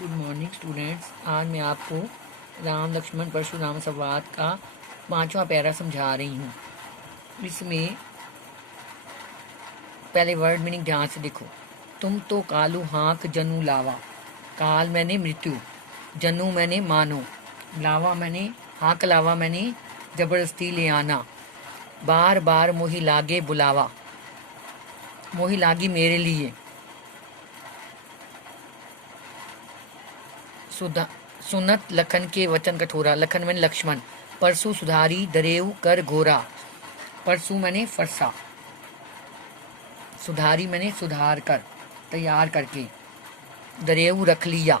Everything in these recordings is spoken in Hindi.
Good morning students. आज मैं आपको राम लक्ष्मण परशुराम संवाद का 5वां पैरा समझा रही हूँ। इसमें पहले वर्ड मीनिंग ध्यान से देखो। तुम तो कालू हाँक जनु लावा। काल मैंने मृत्यु, जनु मैंने मानो, लावा मैंने हाँक लावा मैंने जबरदस्ती ले आना। बार बार मोही लागे बुलावा, मोही लागी मेरे लिए। सुनत लखन के वचन कठोरा, लखन मैंने लक्ष्मण। परसु सुधारी दरेव कर घोरा, परसु मैंने फरसा, सुधारी मैंने सुधार कर, तैयार करके। दरेऊ रख लिया,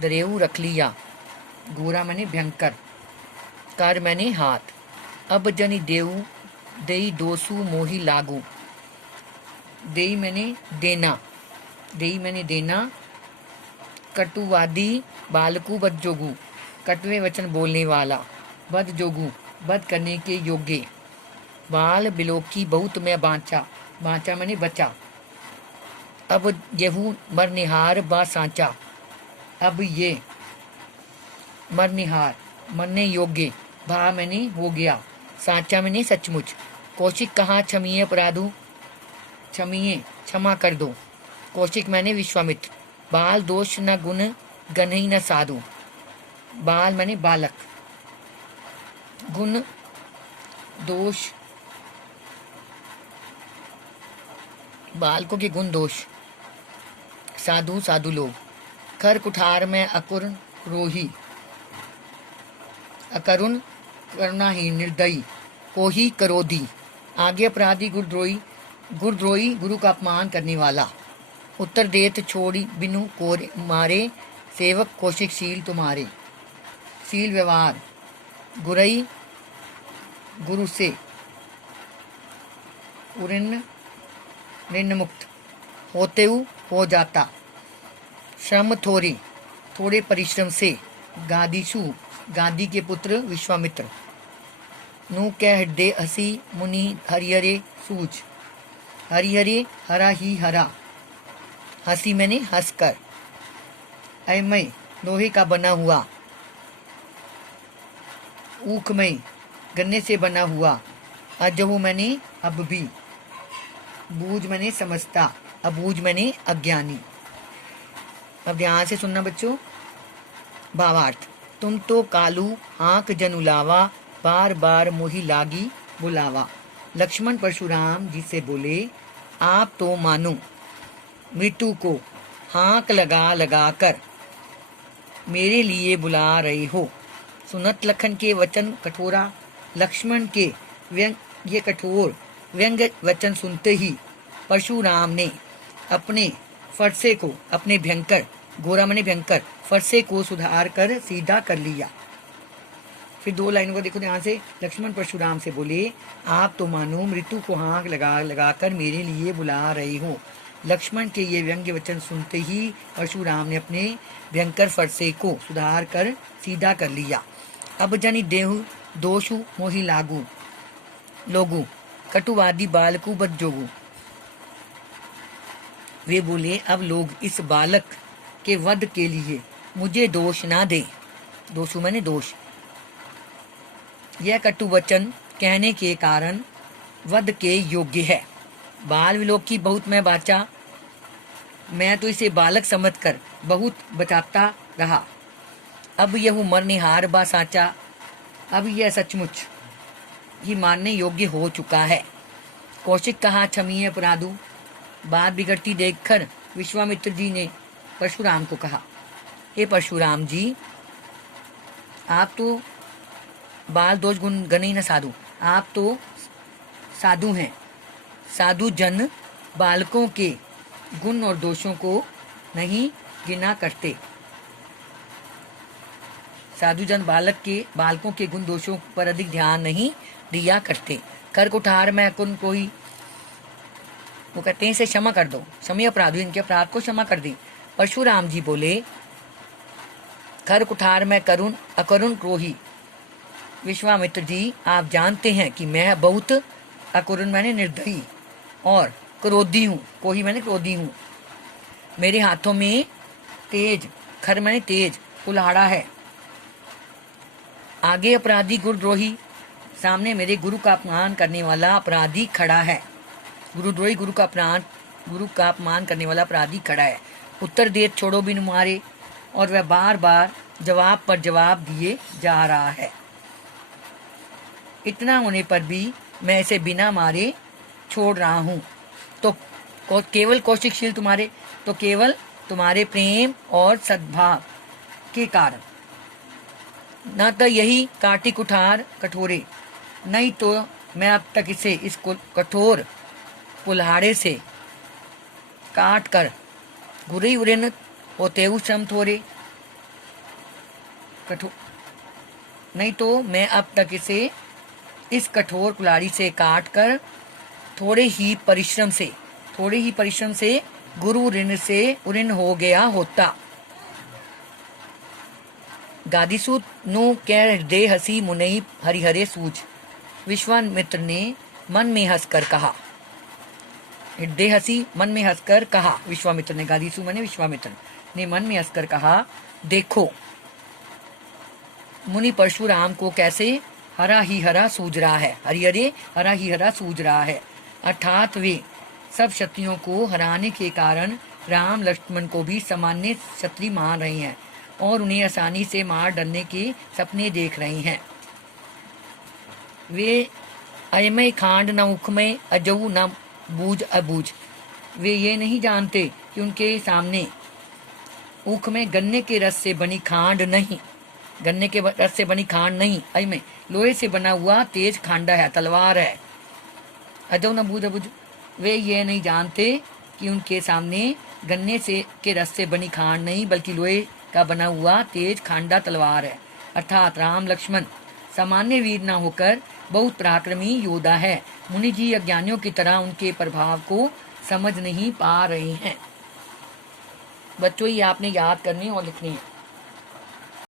दरेऊ रख लिया। घोरा मैंने भयंकर, कर मैंने हाथ। अब जनि देऊ देई दोसु मोही लागू, देई मैंने देना, देई मैंने देना। कटुवादी बालकू बद जोगू, कटवे वचन बोलने वाला। बद जोगू, बद करने के योग्य। बाल बिलोकी बहुत मैं बांचा, बांचा मैंने बचा। अब यहू मरनिहार बा सांचा, अब ये मरनिहार मरने योग्य। भा मैंने हो गया, सांचा मैंने सचमुच। कौशिक कहाँ क्षमीय अपराधु, क्षमीय क्षमा कर दो। कौशिक मैंने विश्वामित्र। बाल दोष न गुण गनही न साधु, बाल मैंने बालक। गुण दोष, बालकों के गुण दोष। साधु साधु लोग। खर कुठार में अकुर रोही, अकरुण करुणाहीन निर्दयी। कोही करोधी, आगे अपराधी गुरद्रोही, गुरद्रोही गुरु का अपमान करने वाला। उत्तर देत छोड़ी बिनु कोरे मारे, सेवक कौशिक शील तुम्हारे। शील व्यवहार। गुरई गुरु से, उऋण ऋण मुक्त। होते हो जाता। श्रम थोड़े, थोड़े परिश्रम से। गादीशु गादी के पुत्र विश्वामित्र। नु कै हृदय हसी मुनि हरिहरे सूझ, हरिहरे हरा ही हरा। हंसी मैंने हंसकर। अयमय लोहे का बना हुआ। ऊखमय गन्ने से बना हुआ। अजहु मैंने अब भी। बूझ मैंने समझता, अबूझ मैंने अज्ञानी। अब ध्यान से सुनना बच्चों। भावार्थ। तुम तो कालू आंख जनुलावा, बार बार मोही लागी बुलावा। लक्ष्मण परशुराम जी से बोले, आप तो मानो मृत्यु को हाँक लगा लगा कर मेरे लिए बुला रहे हो। सुनत लखन के वचन कठोरा, लक्ष्मण के ये कठोर व्यंग वचन सुनते ही परशुराम ने अपने फरसे को, अपने भयंकर, घोरा मने भयंकर, फरसे को सुधार कर सीधा कर लिया। फिर 2 लाइनों को देखो ध्यान से। लक्ष्मण परशुराम से बोले, आप तो मानो मृत्यु को हाँक लगा लगा कर मेरे लिए बुला रहे हो। लक्ष्मण के ये व्यंग्य वचन सुनते ही परशुराम ने अपने भयंकर फरसे को सुधार कर सीधा कर लिया। अब जनि देहु दोषु मोहि लागू, लोगू कटुवादी बालकू बद जोगू। वे बोले, अब लोग इस बालक के वध के लिए मुझे दोष ना दे। दोषु मैंने दोष। यह कटु वचन कहने के कारण वध के योग्य है। बाल विलोकी बहुत मैं बाचा, मैं तो इसे बालक समझकर बहुत बचाता रहा। अब यह मरनिहार बा साचा, अब यह सचमुच ही मानने योग्य हो चुका है। कौशिक कहा क्षमीय अपराधु। बात बिगड़ती देखकर विश्वामित्र जी ने परशुराम को कहा, हे परशुराम जी, आप तो बाल दोष गुण गने न साधु, आप तो साधु हैं। साधु जन बालकों के गुण और दोषों को नहीं गिना करते। साधु जन बालकों के गुण दोषों पर अधिक ध्यान नहीं दिया करते। कर कुठार में कुन कोई, वो कहते हैं इसे क्षमा कर दो, क्षमी अपराध, इनके अपराध को क्षमा कर दी। परशुराम जी बोले, खर कुठार में करुण अकरुण क्रोही। विश्वामित्र जी, आप जानते हैं कि मैं बहुत अकरुण मैंने निर्दयी और क्रोधी हूँ। कोही मैंने क्रोधी हूँ। मेरे हाथों में तेज खर मैंने तेज, कुल्हाड़ा है। आगे अपराधी गुरुद्रोही, सामने मेरे गुरु का अपमान करने वाला अपराधी खड़ा है। गुरुद्रोही, गुरु का अपमान करने वाला अपराधी खड़ा है। उत्तर दे छोड़ो बिन मारे, और वह बार बार जवाब पर जवाब दिए जा रहा है। इतना होने पर भी मैं इसे बिना मारे छोड़ रहा हूँ, तो केवल कौशिकशील तुम्हारे, तो केवल तुम्हारे प्रेम और सद्भाव के कारण। न तो यही काटी कुठार कठोरे, नहीं तो मैं अब तक इसे इस कठोर कुल्हाड़े से काट कर गुरी उरेन होते हुए श्रम थोड़े कठोर, नहीं तो मैं अब तक इसे इस कठोर कुल्हाड़ी से काट कर थोड़े ही परिश्रम से गुरु ऋण से उऋण हो गया होता। गादीसूत नु कह हृदय हसी मुनई हरिहरे सूझ, विश्वामित्र ने मन में हंसकर कहा। हृदय हसी, मन में हंसकर कहा विश्वामित्र ने, गादीसु माने विश्वामित्र ने मन में हंसकर कहा, देखो मुनि परशुराम को कैसे हरा ही हरा सूझ रहा है, हरिहरे हरा ही हरा सूझ रहा है। अर्थात वे सब क्षत्रियों को हराने के कारण राम लक्ष्मण को भी सामान्य क्षत्रिय मान रहे हैं और उन्हें आसानी से मार डालने के सपने देख रहे हैं। वे अयमय खांड न उखमय अजऊ न बूझ अबूझ, वे ये नहीं जानते कि उनके सामने उख में गन्ने के रस से बनी खांड नहीं, अयमय लोहे से बना हुआ तेज खांडा है, तलवार है। अजऊ न बूझ अबूझ, वे ये नहीं जानते कि उनके सामने गन्ने के रस से बनी खांड नहीं बल्कि लोहे का बना हुआ तेज खांडा तलवार है। अर्थात राम लक्ष्मण सामान्य वीर न होकर बहुत पराक्रमी योद्धा है। मुनि जी अज्ञानियों की तरह उनके प्रभाव को समझ नहीं पा रहे हैं। बच्चों, ये आपने याद करनी और लिखनी है।